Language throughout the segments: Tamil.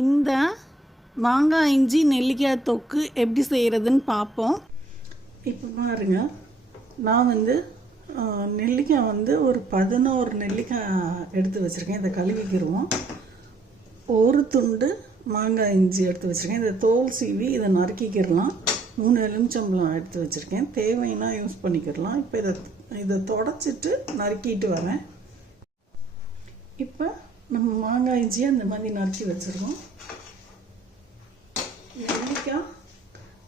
இந்த மாங்காய் இஞ்சி நெல்லிக்காய் தொக்கு எப்படி செய்கிறதுன்னு பார்ப்போம். இப்போ பாருங்க, நான் நெல்லிக்காய் ஒரு 11 நெல்லிக்காய் எடுத்து வச்சுருக்கேன். இதை கழுவிக்கிடுவோம். ஒரு துண்டு மாங்காய் இஞ்சி எடுத்து வச்சுருக்கேன். இதை தோல் சீவி இதை நறுக்கிக்கிடலாம். 3 எலுமிச்சம்பழம் எடுத்து வச்சுருக்கேன். தேவைன்னா யூஸ் பண்ணிக்கிடலாம். இப்போ இதை தொடச்சிட்டு நறுக்கிட்டு வரேன். இப்போ நம்ம மாங்காய் இஞ்சியை அந்த மாதிரி நறுக்கி வச்சுருக்கோம். நெல்லிக்காய்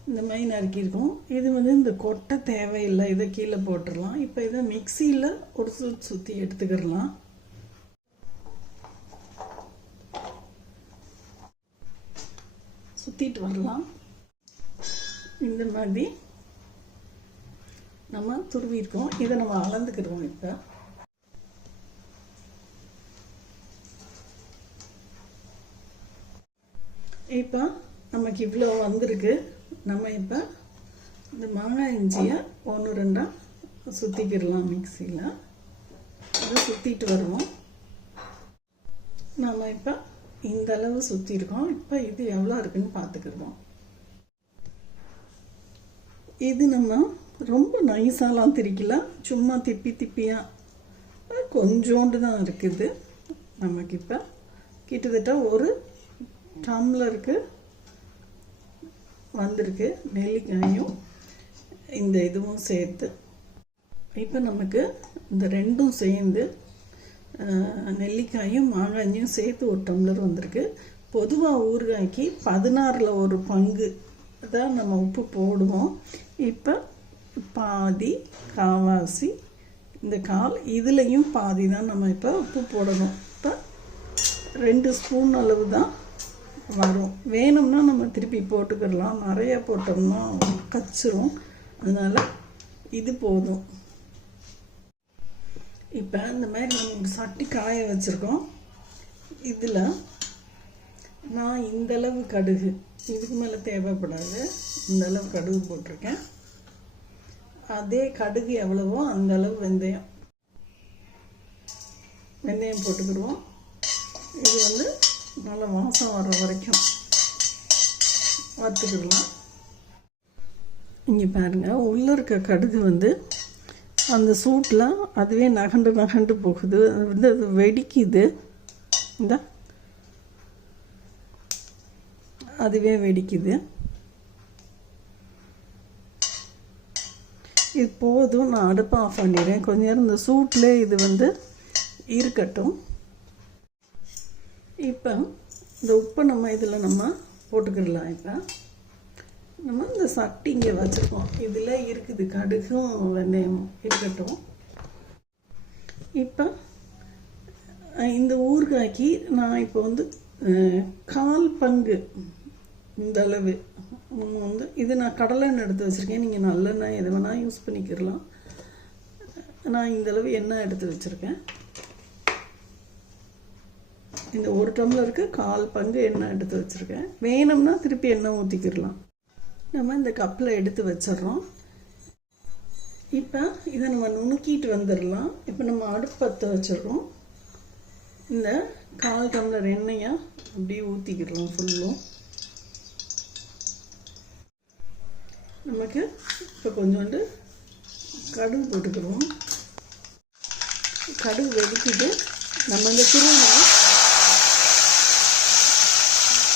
இந்த மாதிரி நறுக்கியிருக்கோம். இது இந்த கொட்டை தேவையில்லை, இதை கீழே போட்டுடலாம். இப்போ இதை மிக்சியில் ஒரு சுற்றி எடுத்துக்கிடலாம். சுற்றிட்டு வரலாம். இந்த மாதிரி நம்ம துருவிருக்கோம். இதை நம்ம அளந்துக்கிடுவோம். இப்போ நமக்கு இவ்வளோ வந்திருக்கு. நம்ம இப்போ இந்த மாங்காய் இஞ்சியை 1-2 சுற்றிக்கிடலாம் மிக்சியில். அதை சுற்றிட்டு வருவோம். நம்ம இப்போ இந்த அளவு சுற்றிருக்கோம். இப்போ இது எவ்வளோ இருக்குன்னு பார்த்துக்கிடுவோம். இது நம்ம ரொம்ப நைஸாலாம் திரிக்கலாம். சும்மா திப்பியாக கொஞ்சோண்டு தான் இருக்குது. நமக்கு இப்போ கிட்டத்தட்ட ஒரு டம்ளருக்கு வந்திருக்கு, நெல்லிக்காயும் இந்த இதுவும் சேர்த்து. இப்போ நமக்கு இந்த ரெண்டும் சேர்ந்து நெல்லிக்காயும் மாங்காயும் சேர்த்து ஒரு டம்ளர் வந்திருக்கு. பொதுவாக ஊறுகாய்க்கு 16ல் ஒரு பங்கு தான் நம்ம உப்பு போடுவோம். இப்போ பாதி காவாசி, இந்த கால் இதுலேயும் பாதி தான் நம்ம இப்போ உப்பு போடணும். இப்போ 2 ஸ்பூன் அளவு தான் வரும். வேணும்னா நம்ம திருப்பி போட்டுக்கிடலாம். நிறையா போட்டோம்னா கச்சிரும். அதனால் இது போதும். இப்போ இந்த மாதிரி நம்ம சட்டி காய வச்சுருக்கோம். இதில் நான் இந்தளவு கடுகு, இதுக்கு மேலே தேவைப்படாது, இந்தளவு கடுகு போட்டிருக்கேன். அதே கடுகு எவ்வளவோ அந்த அளவு வெந்தயம் போட்டுக்கிடுவோம். இது நல்ல வாசம் வர்ற வரைக்கும் வறுத்துக்கிடலாம். இங்கே பாருங்கள், உள்ளே இருக்க கடுகு அந்த சூட்டில் அதுவே நகண்டு போகுது. அது வெடிக்குது. அதுவே வெடிக்குது. இது போதும். நான் அடுப்பை ஆஃப் பண்ணிடுறேன். கொஞ்ச நேரம் இந்த சூட்டில் இது இருக்கட்டும். இப்போ இந்த உப்பை நம்ம இதில் போட்டுக்கிடலாம். இப்போ நம்ம இந்த சட்டி இங்கே வச்சுருக்கோம். இதில் இருக்குது கடுகும் வெந்தயமும் இருக்கட்டும். இப்போ இந்த ஊறுகாய்க்கு நான் இப்போ 1/4 பங்கு இந்த அளவு இது நான் கடலெண்ணெய் எடுத்து வச்சுருக்கேன். நீங்கள் நல்லெண்ணெய் எது வேணால் யூஸ் பண்ணிக்கிடலாம். நான் இந்தளவு எண்ணெய் எடுத்து வச்சுருக்கேன். இந்த ஒரு டம்ளருக்கு 1/4 பங்கு எண்ணெய் எடுத்து வச்சுருக்கேன். வேணும்னா திருப்பி எண்ணெய் ஊற்றிக்கிடலாம். நம்ம இந்த கப்பில் எடுத்து வச்சிடறோம். இப்போ இதை நம்ம நுணுக்கிட்டு வந்துடலாம். இப்போ நம்ம அடுப்பு பற்ற வச்சிடறோம். இந்த 1/4 டம்ளர் எண்ணெயை அப்படியே ஊற்றிக்கிடலாம் ஃபுல்லும். நமக்கு இப்போ கொஞ்சோண்டு கடுகு போட்டுக்கிடுவோம். கடுகு வெடிக்குது. நம்ம இந்த துருவனை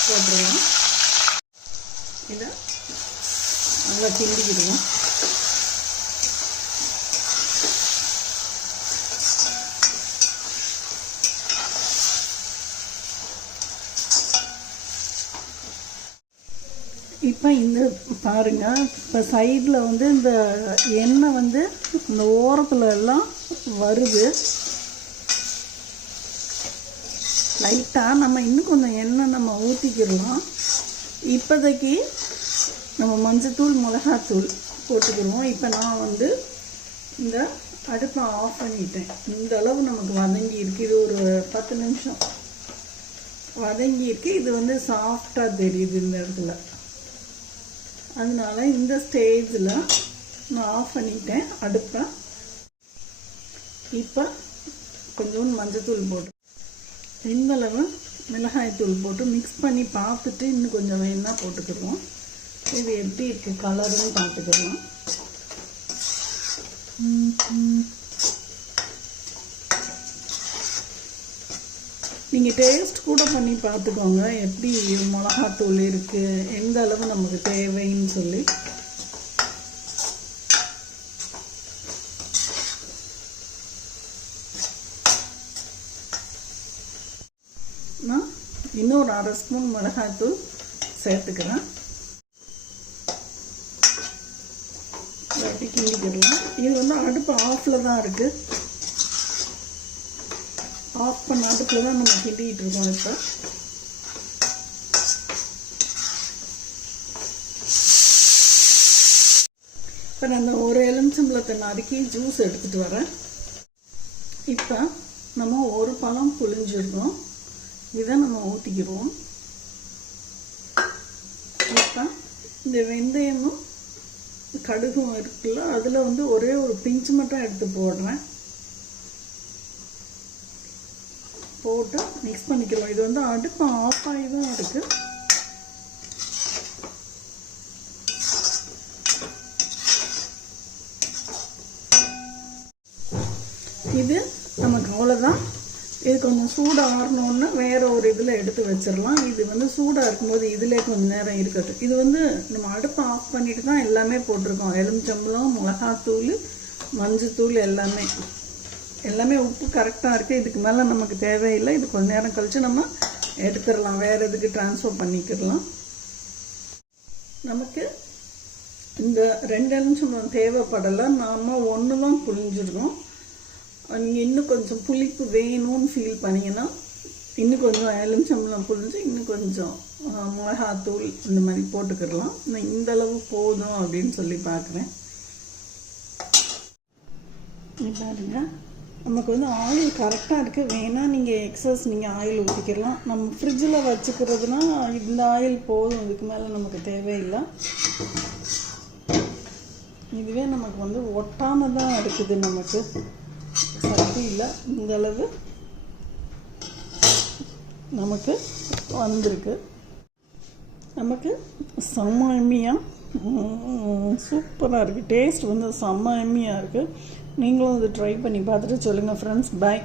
போட்டுருவோம். இதை நல்லா கிண்டிக்கிடுவோம். இப்போ இந்த பாருங்கள், இப்போ சைடில் இந்த எண்ணெய் இந்த ஓரத்தில் எல்லாம் வருது. லைட்டாக நம்ம இன்னும் கொஞ்சம் எண்ணெய் நம்ம ஊற்றிக்கிடலாம். இப்போதைக்கு நம்ம மஞ்சத்தூள் மிளகாத்தூள் போட்டுக்கிடுவோம். இப்போ நான் இந்த அடுப்பை ஆஃப் பண்ணிட்டேன். இந்த அளவு நமக்கு வதங்கி இருக்குது. இது ஒரு 10 நிமிஷம் வதங்கி இருக்குது. இது சாஃப்டாக தெரியுது இந்த இடத்துல. அதனால இந்த ஸ்டேஜில் நான் ஆஃப் பண்ணிட்டேன் அடுப்பை. இப்போ கொஞ்சோண்டு மஞ்சத்தூள் போட்டு இந்தளவு மிளகாய்த்தூள் போட்டு மிக்ஸ் பண்ணி பார்த்துட்டு இன்னும் கொஞ்சம் வேணுன்னா போட்டுக்கிடுவோம். இது எப்படி இருக்குது கலருன்னு பார்த்துக்கலாம். நீங்கள் டேஸ்ட் கூட பண்ணி பார்த்துக்கோங்க எப்படி மிளகாத்தூள் இருக்குது, எந்த அளவு நமக்கு தேவைன்னு சொல்லி. நான் இன்னொரு 1/2 ஸ்பூன் மிளகாய்த்தூள் சேர்த்துக்கிறேன். அப்படி கிண்டிக்கிடலாம். இது வந்து அடுப்பு ஆஃபில் தான் இருக்குது. ஆஃப் பண்ண அடுப்பில் தான் நம்ம கிண்டிகிட்டு இருக்கோம். இப்போ நான் அந்த ஒரு எலுமிச்சம்பழத்தை நறுக்கி ஜூஸ் எடுத்துகிட்டு வரேன். இப்போ நம்ம ஒரு பழம் புளிஞ்சிருக்கோம். இதை நம்ம ஊற்றிக்கிடுவோம். இப்போ இந்த வெந்தயமும் கடுகும் இருக்குல்ல, அதில் வந்து ஒரே ஒரு பிஞ்சு மட்டும் எடுத்து போடுறேன். போட்டு மிக்ஸ் பண்ணிக்கலாம். இது வந்து அடுப்பு ஆஃப் ஆகி தான் இருக்குது. இது நமக்கு அவ்வளோதான். இது கொஞ்சம் சூடாக ஆறணுன்னு வேறு ஒரு இதில் எடுத்து வச்சிடலாம். இது வந்து சூடாக இருக்கும்போது இதிலே கொஞ்சம் நேரம் இருக்கட்டும். இது வந்து நம்ம அடுப்பை ஆஃப் பண்ணிட்டு தான் எல்லாமே போட்டிருக்கோம். எலுமிச்சம்பழம், மிளகாத்தூள், மஞ்சத்தூள் எல்லாமே உப்பு கரெக்டாக இருக்குது. இதுக்கு மேலே நமக்கு தேவையில்லை. இது கொஞ்சம் நேரம் கழித்து நம்ம எடுத்துடலாம், வேறு எதுக்கு ட்ரான்ஸ்ஃபர் பண்ணிக்கிடலாம். நமக்கு இந்த 2 எலுமிச்சம்பழம் தேவைப்படலை. நாம் 1 தான் புளிஞ்சிருக்கோம். நீங்கள் இன்னும் கொஞ்சம் புளிப்பு வேணும்னு ஃபீல் பண்ணிங்கன்னா இன்னும் கொஞ்சம் எலுமிச்சம்பழம் புளிஞ்சு இன்னும் கொஞ்சம் மிளகாத்தூள் இந்த மாதிரி போட்டுக்கிடலாம். நான் இந்தளவு போதும் அப்படின்னு சொல்லி பார்க்குறேன். பாருங்க, நமக்கு வந்து ஆயில் கரெக்டாக இருக்குது. வேணால் நீங்கள் எக்ஸஸ் நீங்கள் ஆயில் ஊற்றிக்கலாம். நம்ம ஃப்ரிட்ஜில் வச்சுக்கிறதுனா இந்த ஆயில் போதும், இதுக்கு மேலே நமக்கு தேவையில்லை. இதுவே நமக்கு வந்து ஒட்டானதாக இருக்குது. நமக்கு சக்தி இல்லை. இந்தளவு நமக்கு வந்திருக்கு. நமக்கு செம்ம எம்மியாக சூப்பராக இருக்குது. டேஸ்ட் வந்து செம்ம எம்மியாக இருக்குது. நீங்களும் இது ட்ரை பண்ணி பார்த்துட்டு சொல்லுங்கள் ஃப்ரெண்ட்ஸ். பாய்.